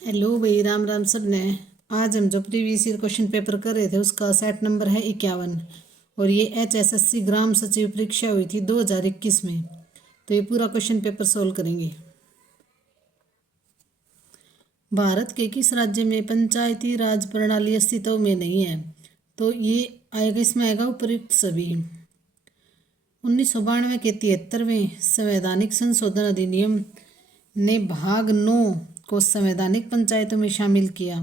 Hello भाई, राम राम सब ने। आज हम जो प्रीवियस ईयर क्वेश्चन पेपर कर रहे थे उसका सेट नंबर है 51। और ये HSSC ग्राम सचिव परीक्षा हुई थी 2021 में। तो ये पूरा क्वेश्चन पेपर सोल्व करेंगे। भारत के किस राज्य में पंचायती राज प्रणाली अस्तित्व में नहीं है? तो ये आएगा, इसमें आएगा उपयुक्त सभी। 1992 के 73वें संवैधानिक संशोधन अधिनियम ने भाग 9 को संवैधानिक पंचायतों में शामिल किया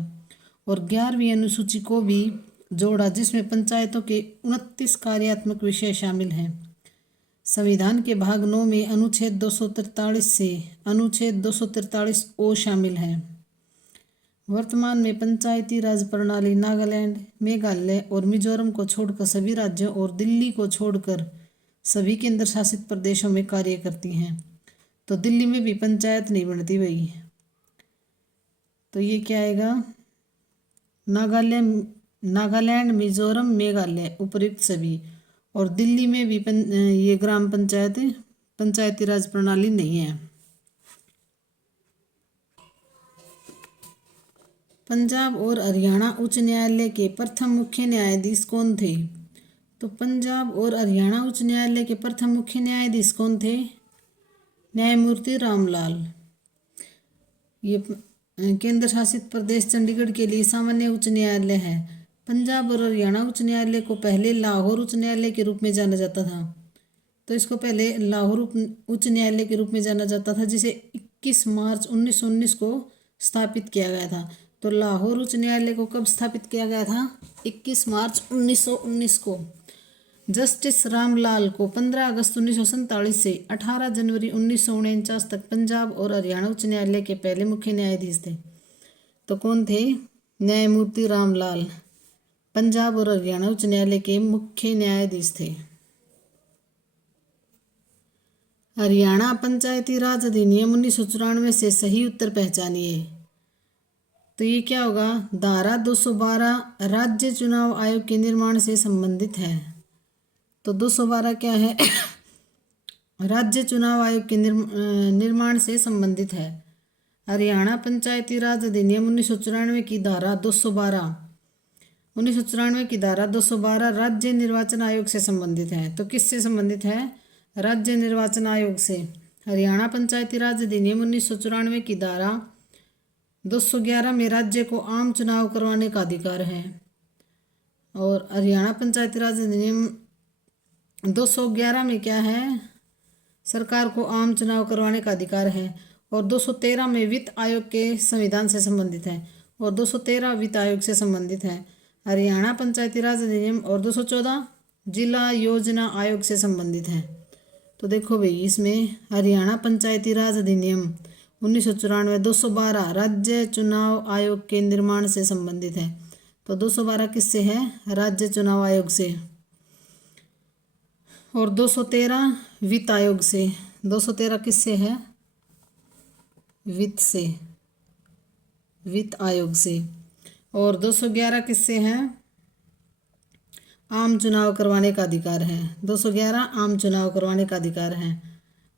और 11वीं अनुसूची को भी जोड़ा, जिसमें पंचायतों के 29 कार्यात्मक विषय शामिल हैं। संविधान के भाग 9 में अनुच्छेद 243 से अनुच्छेद 243 ओ शामिल है। वर्तमान में पंचायती राज प्रणाली नागालैंड, मेघालय और मिजोरम को छोड़कर सभी राज्यों और दिल्ली को छोड़कर सभी केंद्र शासित प्रदेशों में कार्य करती हैं। तो दिल्ली में भी पंचायत नहीं बनती भाई। तो ये क्या आएगा? नागालैंड, मिजोरम, मेघालय उपयुक्त सभी। और दिल्ली में भी ये ग्राम पंचायत पंचायती राज प्रणाली नहीं है। पंजाब और हरियाणा उच्च न्यायालय के प्रथम मुख्य न्यायाधीश कौन थे? तो पंजाब और हरियाणा उच्च न्यायालय के प्रथम मुख्य न्यायाधीश कौन थे? न्यायमूर्ति रामलाल। ये केंद्र शासित प्रदेश चंडीगढ़ के लिए सामान्य उच्च न्यायालय है। पंजाब और हरियाणा उच्च न्यायालय को पहले लाहौर उच्च न्यायालय के रूप में जाना जाता था। तो इसको पहले लाहौर उच्च न्यायालय के रूप में जाना जाता था, जिसे 21 मार्च 1919 को स्थापित किया गया था। तो लाहौर उच्च न्यायालय को कब स्थापित किया गया था? 21 मार्च 1919 को। जस्टिस रामलाल को 15 अगस्त 1947 से 18 जनवरी 1949 तक पंजाब और हरियाणा उच्च न्यायालय के पहले मुख्य न्यायाधीश थे। तो कौन थे? न्यायमूर्ति रामलाल पंजाब और हरियाणा उच्च न्यायालय के मुख्य न्यायाधीश थे। हरियाणा पंचायती राज अधिनियम 1994 से सही उत्तर पहचानिए। तो ये क्या होगा? धारा 212 राज्य चुनाव आयोग के निर्माण से संबंधित है। तो 212 क्या है? राज्य चुनाव आयोग के निर्माण से संबंधित है। हरियाणा पंचायती राज अधिनियम 1994 की धारा 212 राज्य निर्वाचन आयोग से संबंधित है। तो किससे संबंधित है? राज्य निर्वाचन आयोग से। हरियाणा पंचायती राज अधिनियम 1994 की धारा 211 में राज्य को आम चुनाव करवाने का अधिकार है। और हरियाणा पंचायती राज अधिनियम 211 में क्या है? सरकार को आम चुनाव करवाने का अधिकार है। और 213 में वित्त आयोग के संविधान से संबंधित है। और 213 वित्त आयोग से संबंधित है। हरियाणा पंचायती राज अधिनियम और 214 जिला योजना आयोग से संबंधित है। तो देखो भाई, इसमें हरियाणा पंचायती राज अधिनियम 1994 212 राज्य चुनाव आयोग के निर्माण से संबंधित है। तो 212 किससे है? राज्य चुनाव आयोग से। और 213 वित्त आयोग से। 213 किससे है? वित्त से, वित्त आयोग से। और 211 किससे है? आम चुनाव करवाने का अधिकार है। 211 आम चुनाव करवाने का अधिकार है।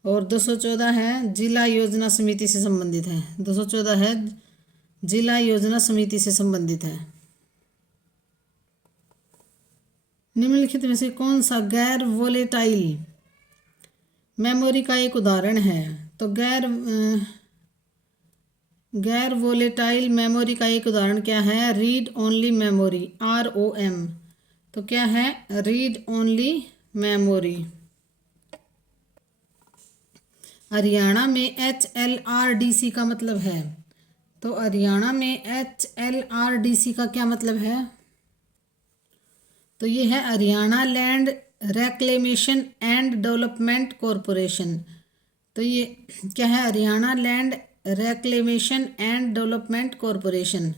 और 214 है जिला योजना समिति से संबंधित है। 214 है जिला योजना समिति से संबंधित है। निम्नलिखित में से कौन सा गैर वोलेटाइल मेमोरी का एक उदाहरण है? तो गैर वोलेटाइल मेमोरी का एक उदाहरण क्या है? Read only memory, ROM। तो क्या है? Read only memory. हरियाणा में HLRDC का मतलब है। तो हरियाणा में HLRDC का क्या मतलब है? तो ये है Haryana land reclamation and development corporation. तो ये क्या है? Haryana land reclamation and development corporation.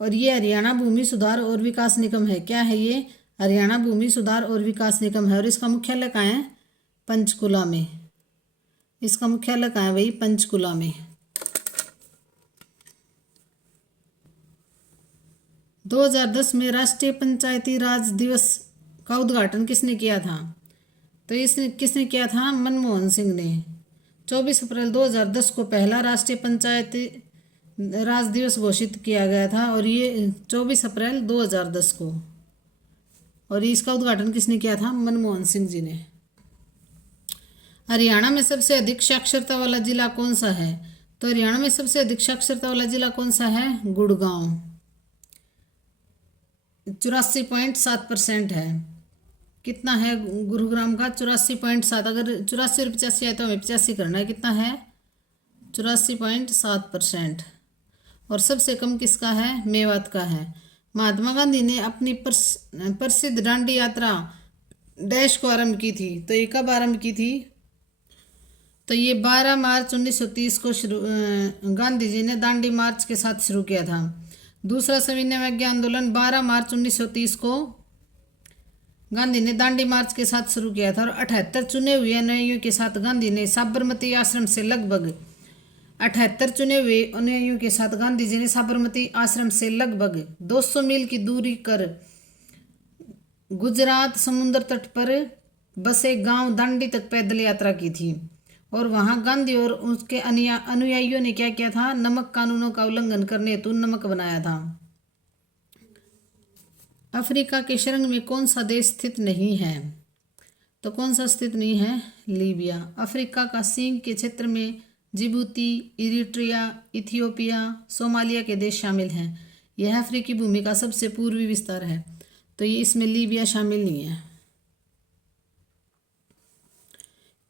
और ये हरियाणा भूमि सुधार और विकास निगम है। क्या है ये? हरियाणा भूमि सुधार और विकास निगम है। और इसका मुख्यालय कहाँ है? पंचकुला में। इसका मुख्यालय कहाँ है भाई? पंचकुला में। 2010 में राष्ट्रीय पंचायती राज दिवस का उद्घाटन किसने किया था? तो इसने किसने किया था? मनमोहन सिंह ने। 24 अप्रैल 2010 को पहला राष्ट्रीय पंचायत राज दिवस घोषित किया गया था, और ये 24 अप्रैल 2010 को। और इसका उद्घाटन किसने किया था? मनमोहन सिंह जी ने। हरियाणा में सबसे अधिक साक्षरता वाला जिला कौन सा है? तो हरियाणा में सबसे अधिक साक्षरता वाला जिला कौन सा है? गुड़गांव, 84.7% है। कितना है गुरुग्राम का? 84.7। अगर 84 और 85 आए तो हमें 85 करना है। कितना है? 84.7%। और सबसे कम किसका है? मेवात का है। महात्मा गांधी ने अपनी प्रसिद्ध दांडी यात्रा डैश को आरंभ की थी, तो ये कब आरंभ की थी? तो ये 12 मार्च 1930 को गांधी जी ने दांडी मार्च के साथ शुरू किया था। दूसरा सविनय अवज्ञा आंदोलन 12 मार्च 1930 को गांधी ने दांडी मार्च के साथ शुरू किया था। और 78 चुने हुए अनुयायियों के साथ गांधी ने साबरमती आश्रम से लगभग 78 चुने हुए अनुयायियों के साथ गांधी जी ने साबरमती आश्रम से लगभग 200 मील की दूरी कर गुजरात समुद्र तट पर बसे गांव दांडी तक पैदल यात्रा की थी। और वहां गांधी और उसके अनुयायियों ने क्या किया था? नमक कानूनों का उल्लंघन करने हेतु नमक बनाया था। अफ्रीका के सुरंग में कौन सा देश स्थित नहीं है? तो कौन सा स्थित नहीं है? लीबिया। अफ्रीका का सींग के क्षेत्र में जिबूती, इरिट्रिया, इथियोपिया, सोमालिया के देश शामिल हैं। यह अफ्रीकी भूमि का सबसे पूर्वी विस्तार है, तो ये इसमें लीबिया शामिल नहीं है।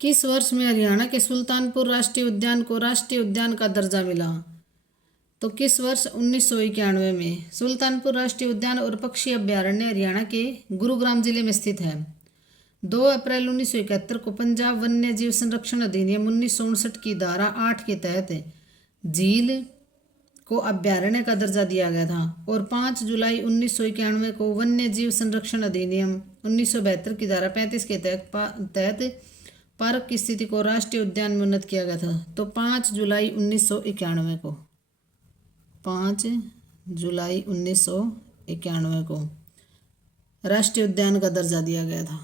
किस वर्ष में हरियाणा के सुल्तानपुर राष्ट्रीय उद्यान को राष्ट्रीय उद्यान का दर्जा मिला? तो किस वर्ष? 1991 में। सुल्तानपुर राष्ट्रीय उद्यान और पक्षी अभ्यारण्य हरियाणा के गुरुग्राम जिले में स्थित है। 2 अप्रैल 1971 को पंजाब वन्य जीव संरक्षण अधिनियम 1959 की धारा 8 के तहत झील को अभ्यारण्य का दर्जा दिया गया था। और 5 जुलाई 1991 को वन्य जीव संरक्षण अधिनियम 1972 की धारा 35 के तहत पार्क की स्थिति को राष्ट्रीय उद्यान में उन्नत किया गया था। तो 5 जुलाई 1991 को 5 जुलाई 1991 को राष्ट्रीय उद्यान का दर्जा दिया गया था।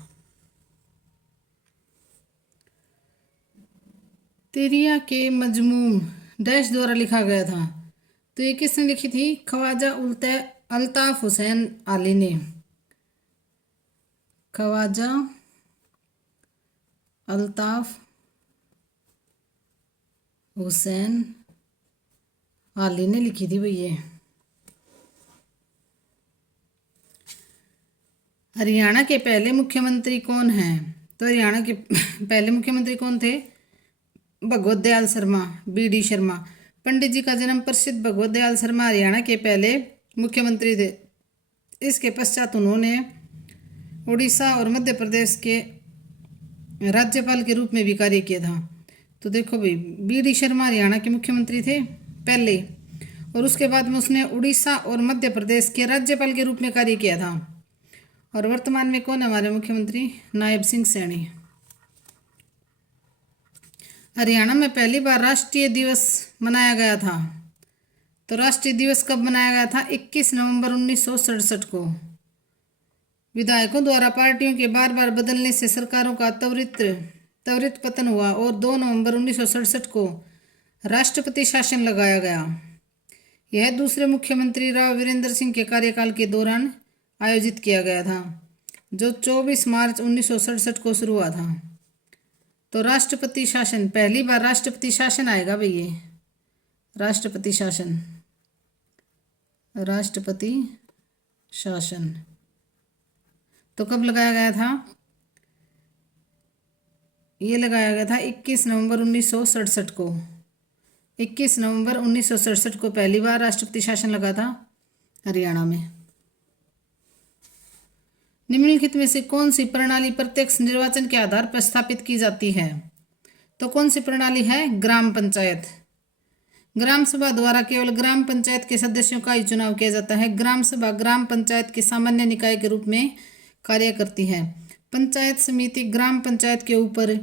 तिरिया के मजमूम डैश द्वारा लिखा गया था, तो ये किसने लिखी थी? ख्वाजा अल्ताफ हुसैन अली ने। ख्वाजा अल्ताफ हुसैन अली ने लिखी थी भैया। हरियाणा के पहले मुख्यमंत्री कौन हैं? तो हरियाणा के पहले मुख्यमंत्री कौन थे? भगवत दयाल शर्मा, BD शर्मा। पंडित जी का जन्म प्रसिद्ध भगवत दयाल शर्मा हरियाणा के पहले मुख्यमंत्री थे। इसके पश्चात उन्होंने उड़ीसा और मध्य प्रदेश के राज्यपाल के रूप में भी कार्य किया था। तो देखो भाई, BD शर्मा हरियाणा के मुख्यमंत्री थे पहले, और उसके बाद में उसने उड़ीसा और मध्य प्रदेश के राज्यपाल के रूप में कार्य किया था। और वर्तमान में कौन है हमारे मुख्यमंत्री? नायब सिंह सैनी। हरियाणा में पहली बार राष्ट्रीय दिवस मनाया गया था, तो राष्ट्रीय दिवस कब मनाया गया था? 21 नवंबर 1967 को। विधायकों द्वारा पार्टियों के बार बार बदलने से सरकारों का त्वरित पतन हुआ और 2 नवंबर 1967 को राष्ट्रपति शासन लगाया गया। यह दूसरे मुख्यमंत्री राव वीरेंद्र सिंह के कार्यकाल के दौरान आयोजित किया गया था, जो 24 मार्च 1967 को शुरू हुआ था। तो राष्ट्रपति शासन, पहली बार राष्ट्रपति शासन आएगा भैया। राष्ट्रपति शासन, राष्ट्रपति शासन तो कब लगाया गया था? ये लगाया गया था 21 नवंबर 1967 को। 21 नवंबर 1967 को पहली बार राष्ट्रपति शासन लगा था हरियाणा में। निम्नलिखित में से कौन सी प्रणाली प्रत्यक्ष निर्वाचन के आधार पर स्थापित की जाती है? तो कौन सी प्रणाली है? ग्राम पंचायत। ग्राम सभा द्वारा केवल ग्राम पंचायत के सदस्यों का ही चुनाव किया जाता है। ग्राम सभा ग्राम पंचायत के सामान्य निकाय के रूप में कार्य करती है। पंचायत समिति ग्राम पंचायत के ऊपर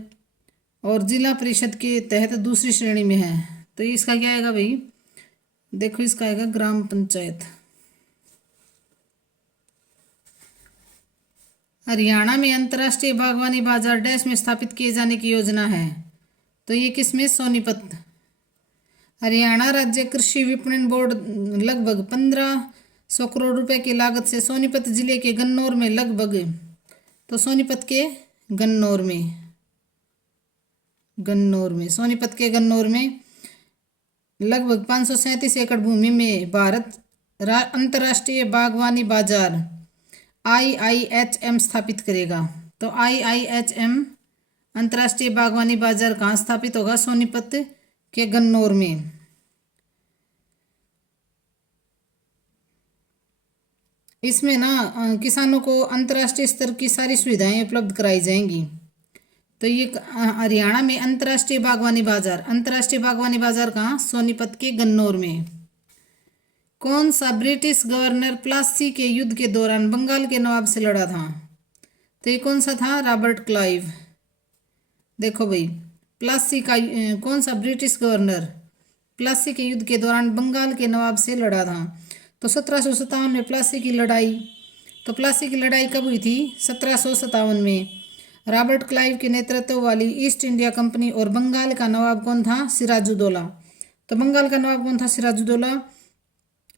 और जिला परिषद के तहत दूसरी श्रेणी में है। तो इसका क्या आएगा भाई? देखो, इसका आएगा ग्राम पंचायत। हरियाणा में अंतर्राष्ट्रीय बागवानी बाजार डैश में स्थापित किए जाने की योजना है। तो ये किसमें, सोनीपत। हरियाणा राज्य कृषि विपणन बोर्ड लगभग 1500 करोड़ रुपए की लागत से सोनीपत जिले के गन्नौर में लगभग, तो सोनीपत के गन्नौर में सोनीपत के गन्नौर में लगभग 537 एकड़ भूमि में भारत अंतर्राष्ट्रीय बागवानी बाजार IIHM स्थापित करेगा। तो IIHM अंतर्राष्ट्रीय बागवानी बाजार कहाँ स्थापित होगा, सोनीपत के गन्नौर में। इसमें ना किसानों को अंतर्राष्ट्रीय स्तर की सारी सुविधाएं उपलब्ध कराई जाएंगी। तो ये हरियाणा में अंतर्राष्ट्रीय बागवानी बाजार कहाँ, सोनीपत के गन्नौर में। कौन सा ब्रिटिश गवर्नर प्लासी के युद्ध के दौरान बंगाल के नवाब से लड़ा था? तो ये कौन सा था, रॉबर्ट क्लाइव। देखो भाई, प्लासी का कौन सा ब्रिटिश गवर्नर प्लासी के युद्ध के दौरान बंगाल के नवाब से लड़ा था? तो 1757 में प्लासी की लड़ाई। तो प्लासी की लड़ाई कब हुई थी, 1757 में। रॉबर्ट क्लाइव के नेतृत्व वाली ईस्ट इंडिया कंपनी और बंगाल का नवाब कौन था, सिराजुद्दौला। तो बंगाल का नवाब कौन था, सिराजुद्दौला,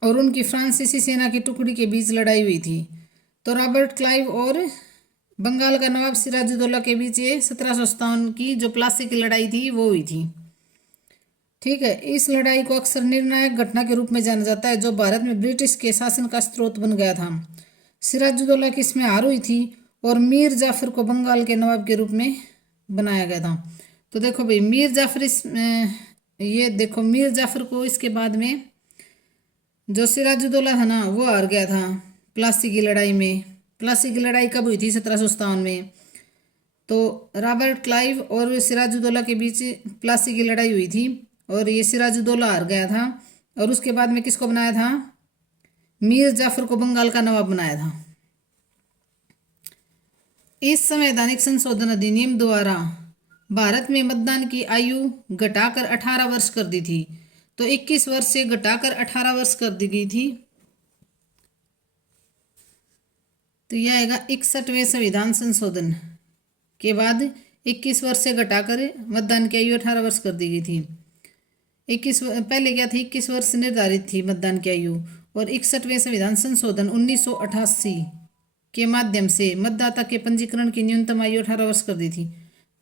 और उनकी फ्रांसीसी सेना की टुकड़ी के बीच लड़ाई हुई थी। तो रॉबर्ट क्लाइव और बंगाल का नवाब सिराजुद्दौला के बीच ये 1757 की जो प्लासी की लड़ाई थी वो हुई थी। ठीक है, इस लड़ाई को अक्सर निर्णायक घटना के रूप में जाना जाता है जो भारत में ब्रिटिश के शासन का स्रोत बन गया था। सिराजुद्दौला की इसमें हार हुई थी और मीर जाफर को बंगाल के नवाब के रूप में बनाया गया था। तो देखो भाई, मीर जाफर ये देखो, मीर जाफर को इसके बाद में जो सिराजुद्दौला था ना वो हार गया था प्लासी की लड़ाई में। प्लासी की लड़ाई कब हुई थी, 1757 में। तो रॉबर्ट क्लाइव और सिराजुद्दौला के बीच प्लासी की लड़ाई हुई थी और ये सिराजुद्दौला हार गया था, और उसके बाद में किसको बनाया था, मीर जाफर को बंगाल का नवाब बनाया था। इस संवैधानिक संशोधन अधिनियम द्वारा भारत में मतदान की आयु घटाकर 18 वर्ष कर दी थी। तो 21 वर्ष से घटाकर 18 वर्ष कर दी गई थी। तो यह आएगा 61वें संविधान संशोधन के बाद 21 वर्ष से घटाकर मतदान की आयु 18 वर्ष कर दी गई थी। 21 पहले क्या थी, 21 वर्ष निर्धारित थी मतदान की आयु, और 61वें संविधान संशोधन 1988 के माध्यम से मतदाता के पंजीकरण की न्यूनतम आयु 18 वर्ष कर दी थी।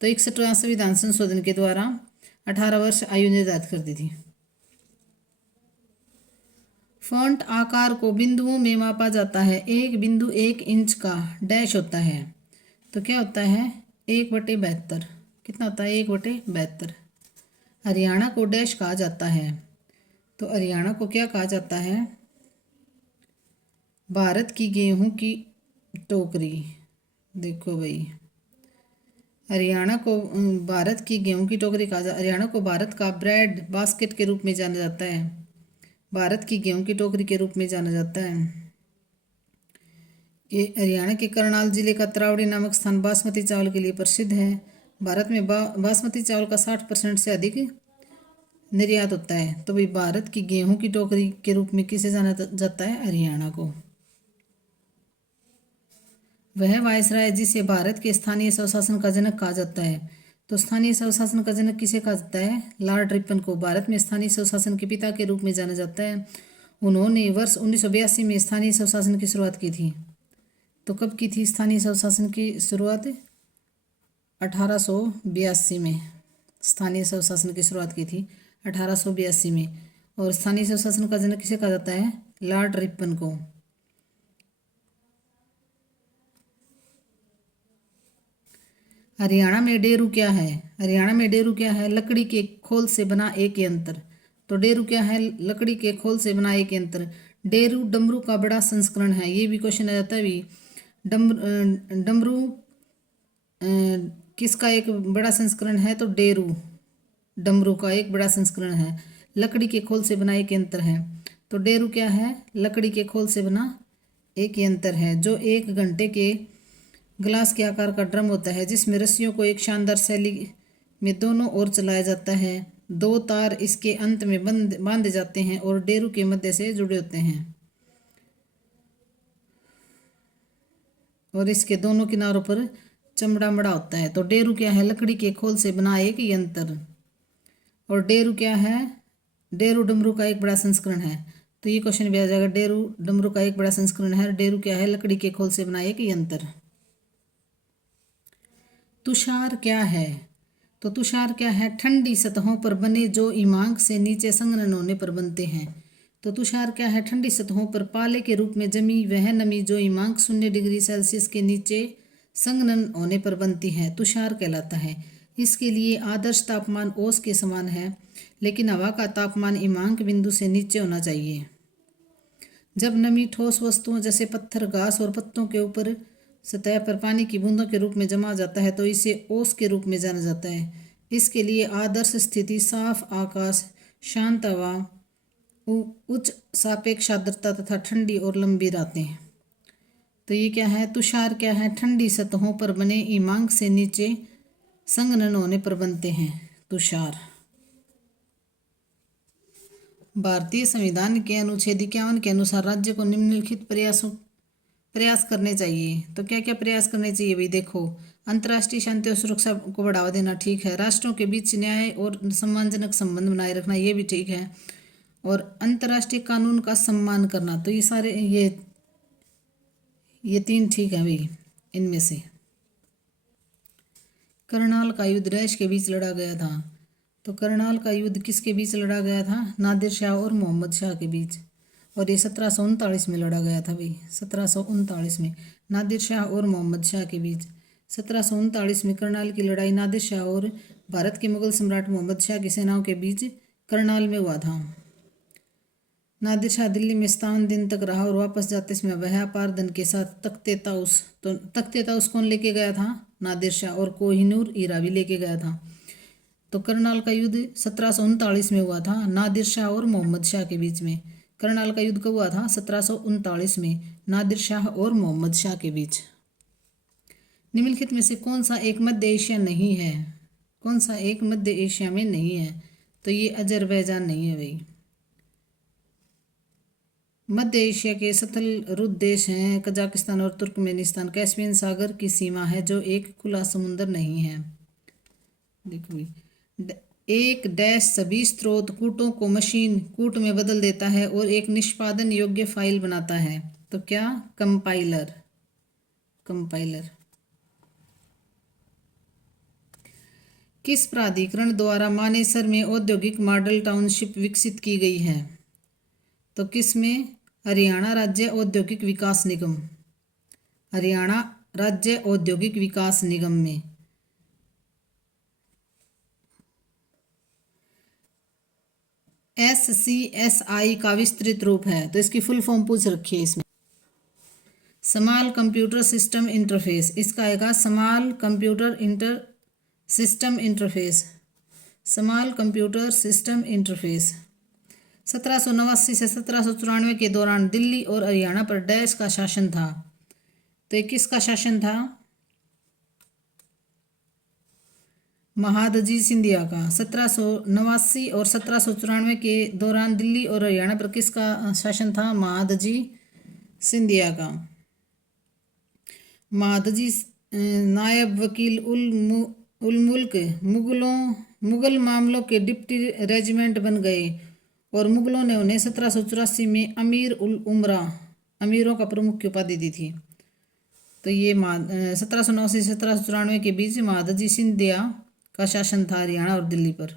तो 61वां संविधान संशोधन के द्वारा 18 वर्ष आयु निर्धारित कर दी थी। फॉन्ट आकार को बिंदुओं में मापा जाता है। एक बिंदु 1 इंच का डैश होता है। तो क्या होता है, 1/72। कितना होता है, 1/72। हरियाणा को डैश कहा जाता है। तो हरियाणा को क्या कहा जाता है, भारत की गेहूं की टोकरी। देखो भाई, हरियाणा को भारत की गेहूं की टोकरी कहा जाता है। हरियाणा को भारत का ब्रेड बास्केट के रूप में जाना जाता है। भारत की गेहूं की टोकरी के रूप में जाना जाता है। ये हरियाणा के करनाल जिले का तरावड़ी नामक स्थान बासमती चावल के लिए प्रसिद्ध है। भारत में बासमती चावल का 60% से अधिक निर्यात होता है। तो भाई, भारत की गेहूं की टोकरी के रूप में किसे जाना जाता है, हरियाणा को। वह वायसराय जिसे भारत के स्थानीय स्वशासन का जनक कहा जाता है। तो स्थानीय स्वशासन का जनक किसे कहा जाता है, लॉर्ड रिपन को। भारत में स्थानीय स्वशासन के पिता के रूप में जाना जाता है। उन्होंने वर्ष 1982 में स्थानीय स्वशासन की शुरुआत की थी। तो कब की थी स्थानीय स्वशासन की शुरुआत, 1882 में स्थानीय स्वशासन की शुरुआत की थी, 1882 में। और स्थानीय स्वशासन का जनक किसे कहा जाता है, लॉर्ड रिपन को। हरियाणा में डेरू क्या है, हरियाणा में डेरू क्या है, लकड़ी के खोल से बना एक यंत्र। तो डेरू क्या है, लकड़ी के खोल से बना एक यंत्र। डेरू डमरू का बड़ा संस्करण है। ये भी क्वेश्चन आ जाता है भी, डमरू किसका एक बड़ा संस्करण है, तो डेरू डमरू का एक बड़ा संस्करण है। लकड़ी के खोल से बना एक यंत्र है। तो डेरू क्या है, लकड़ी के खोल से बना एक यंत्र है जो 1 घंटे के ग्लास के आकार का ड्रम होता है जिसमें रस्सियों को एक शानदार शैली में दोनों ओर चलाया जाता है। 2 तार इसके अंत में बांधे जाते हैं और डेरू के मध्य से जुड़े होते हैं और इसके दोनों किनारों पर चमड़ा मड़ा होता है। तो डेरू क्या है, लकड़ी के खोल से बना एक यंत्र। और डेरू क्या है? डेरू डमरू का एक बड़ा संस्करण है। तो ये क्वेश्चन भी आ जाएगा, डेरू डमरू का एक बड़ा संस्करण है। डेरू क्या है? लकड़ी के खोल से बना एक यंत्र। तुषार क्या है? तो तुषार क्या है? ठंडी सतहों पर बने जो हिमांक से नीचे संघनन होने पर बनते हैं। तो तुषार क्या है? ठंडी सतहों पर पाले के रूप में जमी वह नमी जो हिमांक 0 डिग्री सेल्सियस के नीचे संघनन होने पर बनती है, तुषार कहलाता है। इसके लिए आदर्श तापमान औस के समान है, लेकिन हवा का तापमान हिमांक बिंदु से नीचे होना चाहिए। जब नमी ठोस वस्तुओं जैसे पत्थर, घास और पत्तों के ऊपर सतह पर पानी की बूंदों के रूप में जमा जाता है तो इसे ओस के रूप में जाना जाता है। इसके लिए आदर्श स्थिति साफ आकाश, शांत हवा, उच्च सापेक्ष आर्द्रता तथा ठंडी और लंबी रातें। तो ये क्या है? तुषार क्या है? ठंडी सतहों पर बने हिमांक से नीचे संघनन होने पर बनते हैं, तुषार। भारतीय संविधान के अनुच्छेद 51 के अनुसार राज्य को निम्नलिखित प्रयास करने चाहिए। तो क्या क्या प्रयास करने चाहिए भाई? देखो, अंतर्राष्ट्रीय शांति और सुरक्षा को बढ़ावा देना, ठीक है। राष्ट्रों के बीच न्याय और सम्मानजनक संबंध बनाए रखना, ये भी ठीक है। और अंतर्राष्ट्रीय कानून का सम्मान करना, तो ये सारे ये 3 ठीक है भाई इनमें से। करनाल का युद्ध देश के बीच लड़ा गया था। तो करनाल का युद्ध किसके बीच लड़ा गया था? नादिर शाह और मोहम्मद शाह के बीच। और ये 1739 में लड़ा गया था भाई, 1739 में नादिर शाह और मोहम्मद शाह के बीच। 1739 में करनाल की लड़ाई नादिर शाह और भारत के मुगल सम्राट मोहम्मद शाह की सेनाओं के बीच करनाल में हुआ था। नादिर शाह दिल्ली में 57 दिन तक रहा और वापस जाते समय वह अपार धन के साथ तख्ते ताउस, तो तख्ते ताउस कौन लेके गया था? नादिर शाह। और कोहिनूर हीरा भी लेके गया था। तो करनाल का युद्ध 1739 में हुआ था, नादिर शाह और मोहम्मद शाह के बीच में। करनाल का युद्ध कब हुआ था? 1739 में, नादिर शाह और मोहम्मद शाह के बीच। निम्नलिखित में से कौन सा एक मध्य एशिया नहीं है? कौन सा एक मध्य एशिया में नहीं है? तो ये अजरबैजान नहीं है भाई। मध्य एशिया के सतलरुद्ध देश हैं कजाकिस्तान और तुर्कमेनिस्तान। कैस्पियन सागर की सीमा है जो एक खुला समुद्र नहीं है। देखो भाई, एक डैश सभी स्रोत कूटों को मशीन कूट में बदल देता है और एक निष्पादन योग्य फाइल बनाता है। तो क्या? कंपाइलर। कंपाइलर। किस प्राधिकरण द्वारा मानेसर में औद्योगिक मॉडल टाउनशिप विकसित की गई है? तो किस में? हरियाणा राज्य औद्योगिक विकास निगम। हरियाणा राज्य औद्योगिक विकास निगम में। SCSI का विस्तृत रूप है, तो इसकी फुल फॉर्म पूछ रखी है इसमें। स्मॉल कंप्यूटर सिस्टम इंटरफेस, इसका आएगा small computer system interface. Small computer system interface. 1789 से 1794 के दौरान दिल्ली और हरियाणा पर डैश का शासन था। तो ये किसका शासन था? महादजी सिंधिया का। 1789 और 1794 के दौरान दिल्ली और हरियाणा पर किसका शासन था? महादजी सिंधिया का। महादजी नायब वकील उल मुल्क मुगल मामलों के डिप्टी रेजिमेंट बन गए और मुगलों ने उन्हें 1784 में अमीर उल उमरा, अमीरों का प्रमुख की उपाधि दी थी। तो ये 1789 से 1794 के बीच महादजी सिंधिया का शासन था हरियाणा और दिल्ली पर।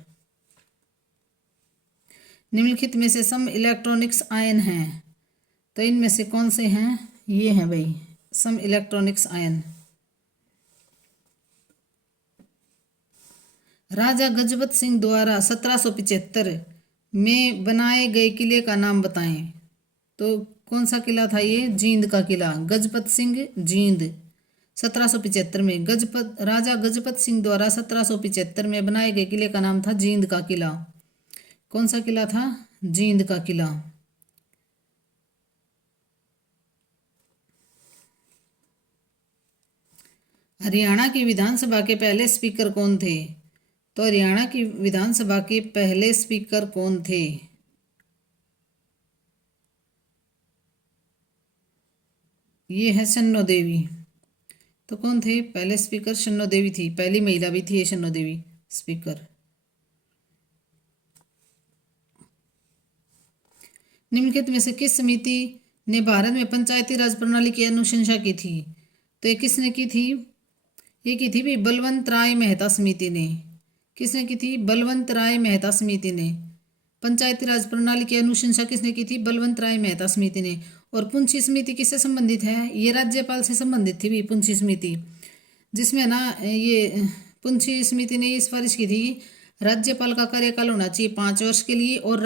निम्नलिखित में से सम इलेक्ट्रॉनिक्स आयन हैं, तो इनमें से कौन से हैं? ये हैं भाई सम इलेक्ट्रॉनिक्स आयन। राजा गजपत सिंह द्वारा 1775 में बनाए गए किले का नाम बताएं। तो कौन सा किला था ये? जींद का किला। गजपत सिंह जींद। 1775 में राजा गजपत सिंह द्वारा 1775 में बनाए गए किले का नाम था जींद का किला। कौन सा किला था? जींद का किला। हरियाणा की विधानसभा के पहले स्पीकर कौन थे? तो हरियाणा की विधानसभा के पहले स्पीकर कौन थे? ये है शन्नो देवी। तो कौन थे पहले स्पीकर? शन्नो देवी थी, पहली महिला भी थी ये शन्नो देवी स्पीकर। निम्नलिखित में से किस समिति ने भारत में पंचायती राज प्रणाली की अनुशंसा की थी? तो ये किसने की थी? ये की थी भाई बलवंत राय मेहता समिति ने। किसने की थी? बलवंत राय मेहता समिति ने। पंचायती राज प्रणाली की अनुशंसा किसने की थी? बलवंत राय मेहता समिति ने। और पुंछी समिति किससे संबंधित है? ये राज्यपाल से संबंधित थी भी पुंछी समिति, जिसमें ना ये पुंछी समिति ने ये सिफारिश की थी राज्यपाल का कार्यकाल होना चाहिए 5 वर्ष के लिए, और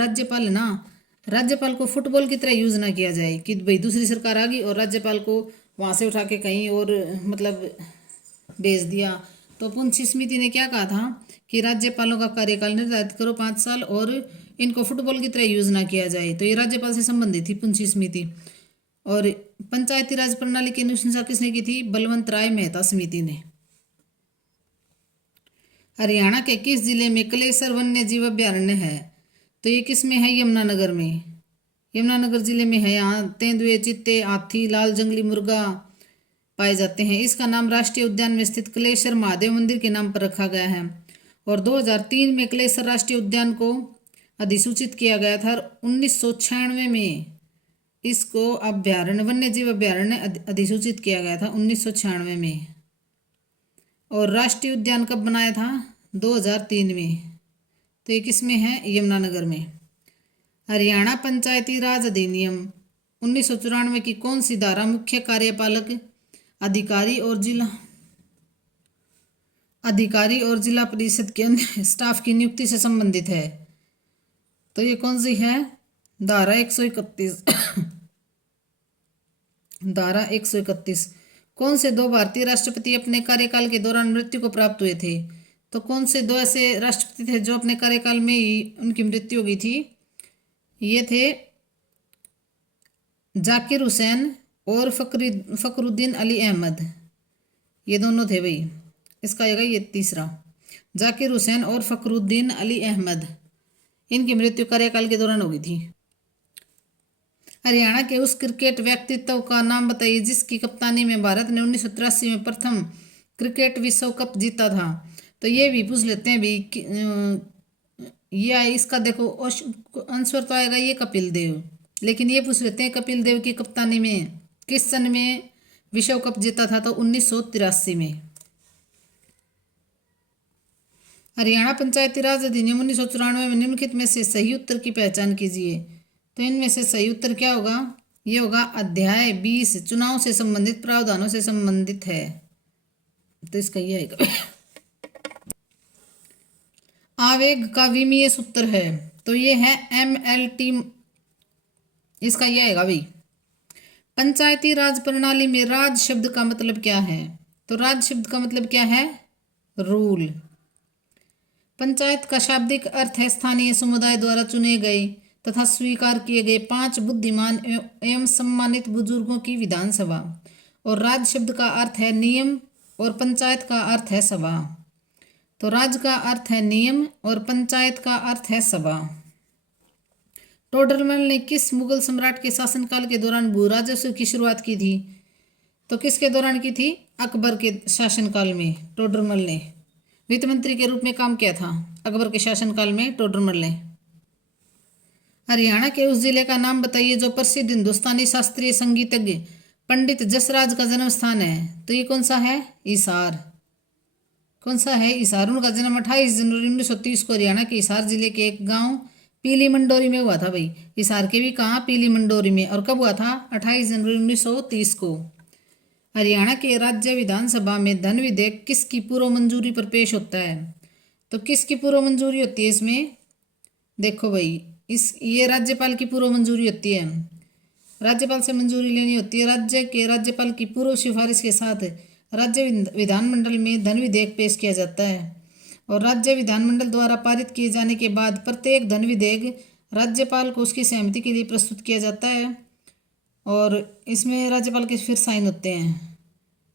राज्यपाल को फुटबॉल की तरह यूज ना किया जाए कि भाई दूसरी सरकार आ गई और राज्यपाल को वहां से उठा के कहीं और मतलब भेज दिया। तो पुंछी समिति ने क्या कहा था कि राज्यपालों का कार्यकाल निर्धारित करो 5 साल और इनको फुटबॉल की तरह यूज ना किया जाए। तो ये राज्यपाल से संबंधित थी पुंछी समिति। और पंचायती राज प्रणाली की अनुशंसा किसने की थी? बलवंत राय मेहता समिति ने। हरियाणा के किस जिले में कलेसर वन्य जीव अभ्यारण्य है? तो ये किस में है? यमुनानगर में। यमुनानगर जिले में है। यहाँ तेंदुए, चित्ते, हाथी, लाल जंगली मुर्गा पाए जाते हैं। इसका नाम राष्ट्रीय उद्यान में स्थित कलेसर महादेव मंदिर के नाम पर रखा गया है। और 2003 में कलेसर राष्ट्रीय उद्यान को अधिसूचित किया गया था। 1996 में इसको अभ्यारण्य, वन्य जीव अभ्यारण्य अधिसूचित किया गया था 1996 में। और राष्ट्रीय उद्यान कब बनाया था? 2003 में। तो ये किस में है? यमुनानगर में। हरियाणा पंचायती राज अधिनियम 1994 की कौन सी धारा मुख्य कार्यपालक अधिकारी और जिला परिषद के अन्य स्टाफ की नियुक्ति से संबंधित है? तो ये कौन सी है? धारा 131। धारा 131। कौन से 2 भारतीय राष्ट्रपति अपने कार्यकाल के दौरान मृत्यु को प्राप्त हुए थे? तो कौन से 2 ऐसे राष्ट्रपति थे जो अपने कार्यकाल में ही उनकी मृत्यु हो गई थी? ये थे जाकिर हुसैन और फखरुद्दीन अली अहमद। ये दोनों थे भाई। इसका आएगा ये तीसरा, जाकिर हुसैन और फखरुद्दीन अली अहमद। इनकी मृत्यु कार्यकाल के दौरान हो गई थी। हरियाणा के उस क्रिकेट व्यक्तित्व का नाम बताइए जिसकी कप्तानी में भारत ने 1983 में प्रथम क्रिकेट विश्व कप जीता था। तो ये भी पूछ लेते हैं भी ये इसका देखो आंसर तो आएगा ये कपिल देव, लेकिन ये पूछ लेते हैं कपिल देव की कप्तानी में किस सन में विश्व कप जीता था? तो 1983 में। हरियाणा पंचायती राज अधिनियम 1994 में निम्नलिखित में से सही उत्तर की पहचान कीजिए। तो इनमें से सही उत्तर क्या होगा? ये होगा अध्याय 20 चुनाव से संबंधित प्रावधानों से संबंधित है। तो इसका ये आएगा। आवेग का विमीय सूत्र है। तो ये है MLT। इसका ये आएगा भाई। पंचायती राज प्रणाली में राज शब्द का मतलब क्या है? तो राज शब्द का मतलब क्या है? रूल। पंचायत का शाब्दिक अर्थ है स्थानीय समुदाय द्वारा चुने गए तथा स्वीकार किए गए 5 बुद्धिमान एवं सम्मानित बुजुर्गों की विधानसभा। और राज शब्द का अर्थ है नियम और पंचायत का अर्थ है सभा। तो राज का अर्थ है नियम और पंचायत का अर्थ है सभा। टोडरमल ने किस मुगल सम्राट के शासनकाल के दौरान भू राजस्व की शुरुआत की थी? तो किसके दौरान की थी? अकबर के शासनकाल में टोडरमल ने वित्त मंत्री के रूप में काम किया था। अकबर के शासनकाल में टोडरमल ने। हरियाणा के उस जिले का नाम बताइए जो प्रसिद्ध हिंदुस्तानी शास्त्रीय संगीतज्ञ पंडित जसराज का जन्म स्थान है। तो ये कौन सा है? हिसार। कौन सा है? हिसार। उनका जन्म 28 जनवरी 1930 को हरियाणा के हिसार जिले के एक गांव पीली मंडोरी में हुआ था भाई। हिसार के भी कहाँ? पीली मंडोरी में। और कब हुआ था? 28 जनवरी 1930 को। हरियाणा के राज्य विधानसभा में धन विधेयक किसकी पूर्व मंजूरी पर पेश होता है? तो किसकी पूर्व मंजूरी होती है इसमें? देखो भाई, ये राज्यपाल की पूर्व मंजूरी होती है। राज्यपाल से मंजूरी लेनी होती है। राज्य के राज्यपाल की पूर्व सिफारिश के साथ राज्य विधानमंडल में धन विधेयक पेश किया जाता है। और राज्य विधानमंडल द्वारा पारित किए जाने के बाद प्रत्येक धन विधेयक राज्यपाल को उसकी सहमति के लिए प्रस्तुत किया जाता है। और इसमें राज्यपाल के फिर साइन होते हैं।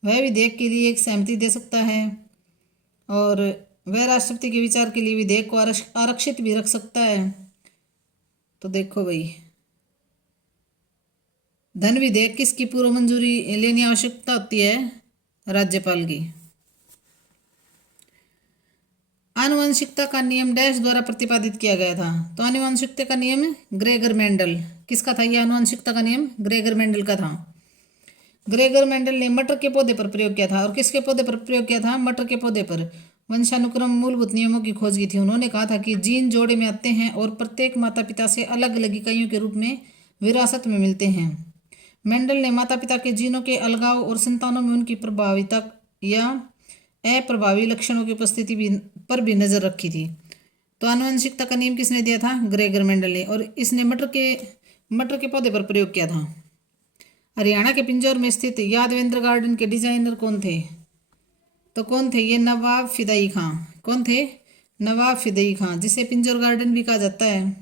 वह विधेयक के लिए एक सहमति दे सकता है और वह राष्ट्रपति के विचार के लिए विधेयक को आरक्षित भी रख सकता है। तो देखो भाई, धन विधेयक किसकी पूर्व मंजूरी लेनी आवश्यकता होती है? राज्यपाल की। आनुवंशिकता का नियम डैश द्वारा प्रतिपादित किया गया था। तो आनुवंशिकता का नियम ग्रेगर मेंडल, किसका था ये आनुवंशिकता का नियम? ग्रेगर मेंडल का था। ग्रेगर मेंडल ने मटर के पौधे पर प्रयोग किया था। और किसके पौधे पर प्रयोग किया था? मटर के पौधे पर। वंशानुक्रम मूलभूत नियमों की खोज की थी। उन्होंने कहा था कि जीन जोड़े में आते हैं और प्रत्येक माता पिता से अलग अलग इकाइयों के रूप में विरासत में मिलते हैं। मेंडल ने माता पिता के जीनों के अलगाव और संतानों में उनकी प्रभाविता या अप्रभावी लक्षणों की उपस्थिति पर भी नजर रखी थी। तो आनुवंशिकता का नियम किसने दिया था? ग्रेगर मेंडल ने। और इसने मटर के पौधे पर प्रयोग किया था। हरियाणा के पिंजौर में स्थित यादवेंद्र गार्डन के डिजाइनर कौन थे? तो कौन थे ये? नवाब फिदाई खां। कौन थे? नवाब फिदाई खां, जिसे पिंजौर गार्डन भी कहा जाता है।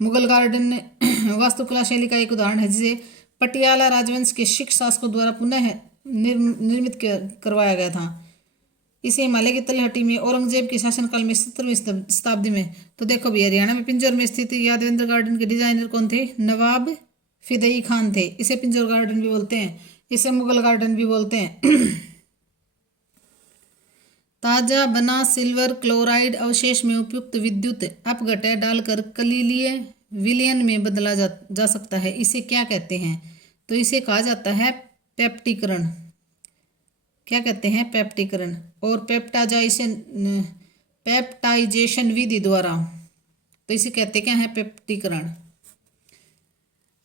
मुगल गार्डन वास्तुकला शैली का एक उदाहरण है, जिसे पटियाला राजवंश के सिख शासकों द्वारा पुनः निर्मित करवाया गया था। इसे हिमालय की तलहटी में औरंगजेब के शासनकाल में 17वीं शताब्दी में। तो देखो भी हरियाणा में पिंजौर में स्थित यादवेंद्र गार्डन के डिजाइनर कौन थे? नवाब फिदई खान थे। इसे पिंजौर गार्डन भी बोलते हैं, इसे मुगल गार्डन भी बोलते हैं। ताजा बना सिल्वर क्लोराइड अवशेष में उपयुक्त विद्युत अपघटय डालकर कलीलीय विलयन में बदला जा सकता है। इसे क्या कहते हैं? तो इसे कहा जाता है पेप्टीकरण। क्या कहते हैं? पेप्टीकरण। और पेप्टाइजेशन विधि द्वारा, तो इसे कहते क्या है? पेप्टीकरण।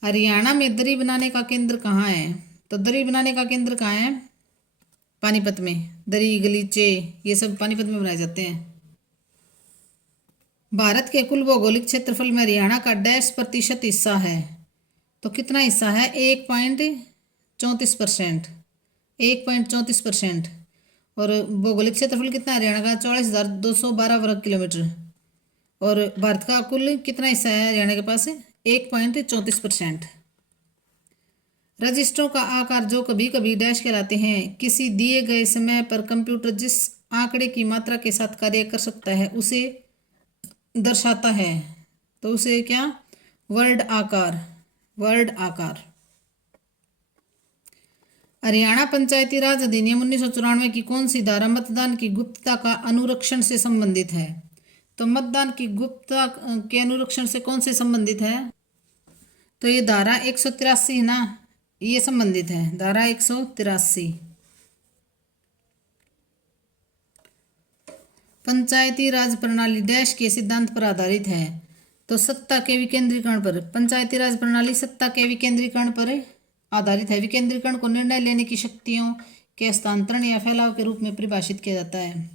हरियाणा में दरी बनाने का केंद्र कहाँ है? तो दरी बनाने का केंद्र कहाँ है? पानीपत में। दरी, गलीचे, ये सब पानीपत में बनाए जाते हैं। भारत के कुल भौगोलिक क्षेत्रफल में हरियाणा का डैश प्रतिशत हिस्सा है? तो कितना हिस्सा है? 1.34%। 1.34%। और भौगोलिक क्षेत्रफल कितना है हरियाणा का? 44,212 वर्ग किलोमीटर। और भारत का कुल कितना हिस्सा है हरियाणा के पास? 1.34%। रजिस्टरों का आकार जो कभी कभी डैश कहलाते हैं, किसी दिए गए समय पर कंप्यूटर जिस आंकड़े की मात्रा के साथ कार्य कर सकता है उसे दर्शाता है। तो उसे क्या? वर्ड आकार। वर्ड आकार। हरियाणा पंचायती राज अधिनियम 1994 की कौन सी धारा मतदान की गुप्तता का अनुरक्षण से संबंधित है? तो मतदान की गुप्तता के अनुरक्षण से कौन से संबंधित है? तो ये धारा 183 ना, ये संबंधित है, धारा 183। पंचायती राज प्रणाली डैश के सिद्धांत पर आधारित है? तो सत्ता के विकेंद्रीकरण पर। पंचायती राज प्रणाली सत्ता के विकेंद्रीकरण पर आधारित है। विकेंद्रीकरण को निर्णय लेने की शक्तियों के हस्तांतरण या फैलाव के रूप में परिभाषित किया जाता है।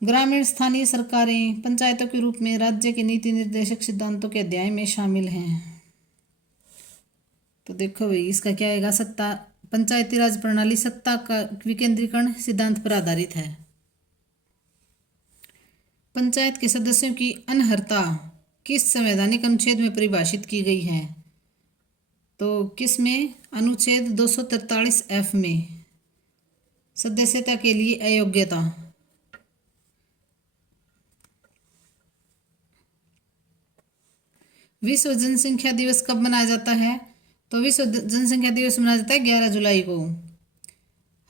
ग्रामीण स्थानीय सरकारें पंचायतों के रूप में राज्य के नीति निर्देशक सिद्धांतों के अध्याय में शामिल हैं। तो देखो भाई इसका क्या आएगा? सत्ता, पंचायती राज प्रणाली सत्ता का विकेंद्रीकरण सिद्धांत पर आधारित है। पंचायत के सदस्यों की अनर्हता किस संवैधानिक अनुच्छेद में परिभाषित की गई है? तो किस में? अनुच्छेद 243F में। सदस्यता के लिए अयोग्यता। विश्व जनसंख्या दिवस कब मनाया जाता है? तो विश्व जनसंख्या दिवस मनाया जाता है 11 जुलाई को।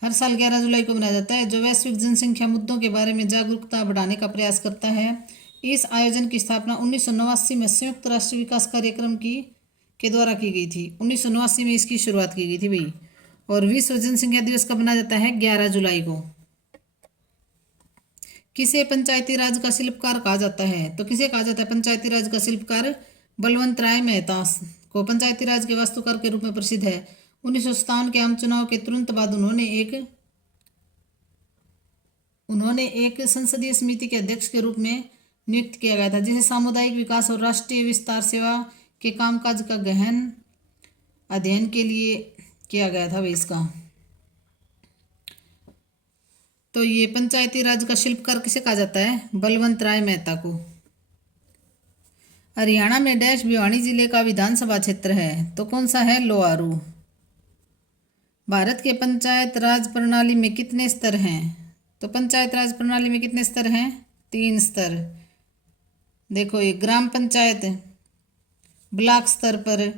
हर साल 11 जुलाई को मनाया जाता है, जो वैश्विक जनसंख्या मुद्दों के बारे में जागरूकता बढ़ाने का प्रयास करता है। इस आयोजन की स्थापना 1989 में संयुक्त राष्ट्र विकास कार्यक्रम के द्वारा की गई थी। 1989 में इसकी शुरुआत की गई थी भाई। और विश्व जनसंख्या दिवस कब मनाया जाता है? 11 जुलाई को। किसे पंचायती राज का शिल्पकार कहा जाता है? तो किसे कहा जाता है पंचायती राज का शिल्पकार? बलवंत राय मेहता को पंचायती राज के वास्तुकार के रूप में प्रसिद्ध है। 1957 के आम चुनाव के तुरंत बाद उन्होंने एक संसदीय समिति के अध्यक्ष के रूप में नियुक्त किया गया था, जिसे सामुदायिक विकास और राष्ट्रीय विस्तार सेवा के कामकाज का गहन अध्ययन के लिए किया गया था इसका। तो ये पंचायती राज का शिल्पकार किसे कहा जाता है? बलवंत राय मेहता को। हरियाणा में डैश भिवानी जिले का विधानसभा क्षेत्र है? तो कौन सा है? लोहारू। भारत के पंचायत राज प्रणाली में कितने स्तर हैं? तो पंचायत राज प्रणाली में कितने स्तर हैं? 3 स्तर। देखो ये ग्राम पंचायत, ब्लॉक स्तर पर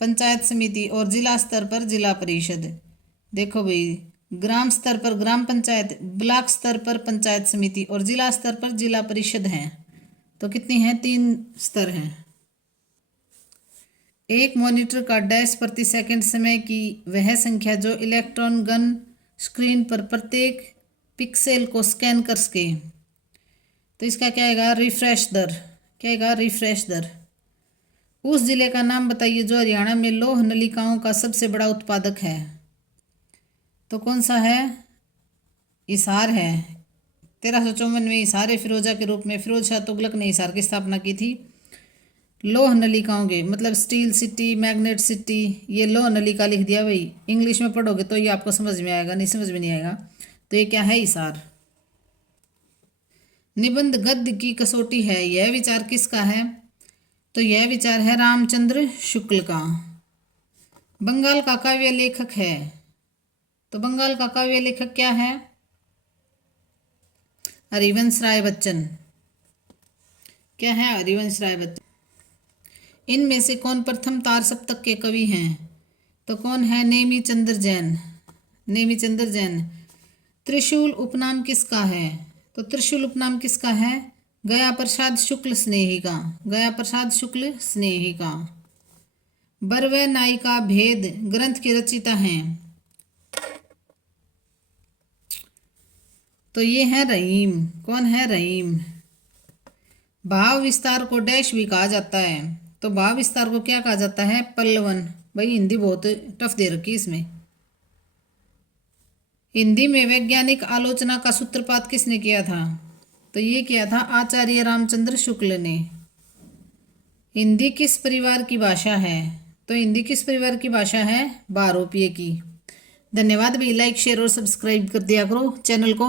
पंचायत समिति और जिला स्तर पर जिला परिषद। देखो भाई ग्राम स्तर पर ग्राम पंचायत, ब्लॉक स्तर पर पंचायत समिति और जिला स्तर पर जिला परिषद हैं। तो कितनी हैं? 3 स्तर हैं। एक मॉनिटर का डैश प्रति सेकंड समय की वह संख्या जो इलेक्ट्रॉन गन स्क्रीन पर प्रत्येक पिक्सेल को स्कैन कर सके। तो इसका क्या आएगा? रिफ्रेश दर। क्या आएगा? रिफ्रेश दर। उस जिले का नाम बताइए जो हरियाणा में लौह नलिकाओं का सबसे बड़ा उत्पादक है। तो कौन सा है? हिसार है। 1354 में हिसार फिरोजा के रूप में फिरोज शाह तुगलक ने हिसार की स्थापना की थी। लौह नलिकाओं के मतलब स्टील सिटी, मैग्नेट सिटी, ये लौह नलिका लिख दिया भाई। इंग्लिश में पढ़ोगे तो ये आपको समझ में आएगा, नहीं समझ में नहीं आएगा। तो ये क्या है? हिसार। निबंध गद्य की कसौटी है, यह विचार किसका है? तो यह विचार है रामचंद्र शुक्ल का। बंगाल का काव्य लेखक है, तो बंगाल का काव्य लेखक क्या है? हरिवंश राय बच्चन। क्या है? हरिवंश राय बच्चन। इनमें से कौन प्रथम तार सप्तक के कवि हैं? तो कौन है? नेमी चंद्र जैन। नेमी चंद्र जैन। त्रिशूल उपनाम किसका है? तो त्रिशूल उपनाम किसका है? गया प्रसाद शुक्ल स्नेही का। गया प्रसाद शुक्ल स्नेही का। बर व नायिका भेद ग्रंथ के रचयिता हैं। तो ये है रहीम। कौन है? रहीम। भाव विस्तार को डैश भी कहा जाता है। तो भाव विस्तार को क्या कहा जाता है? पल्लवन। भाई हिंदी बहुत टफ दे रखी इसमें। हिंदी में वैज्ञानिक आलोचना का सूत्रपात किसने किया था? तो ये किया था आचार्य रामचंद्र शुक्ल ने। हिंदी किस परिवार की भाषा है? तो हिंदी किस परिवार की भाषा है? बहुरूपीय की। धन्यवाद भाई। लाइक शेयर और सब्सक्राइब कर दिया करो चैनल को।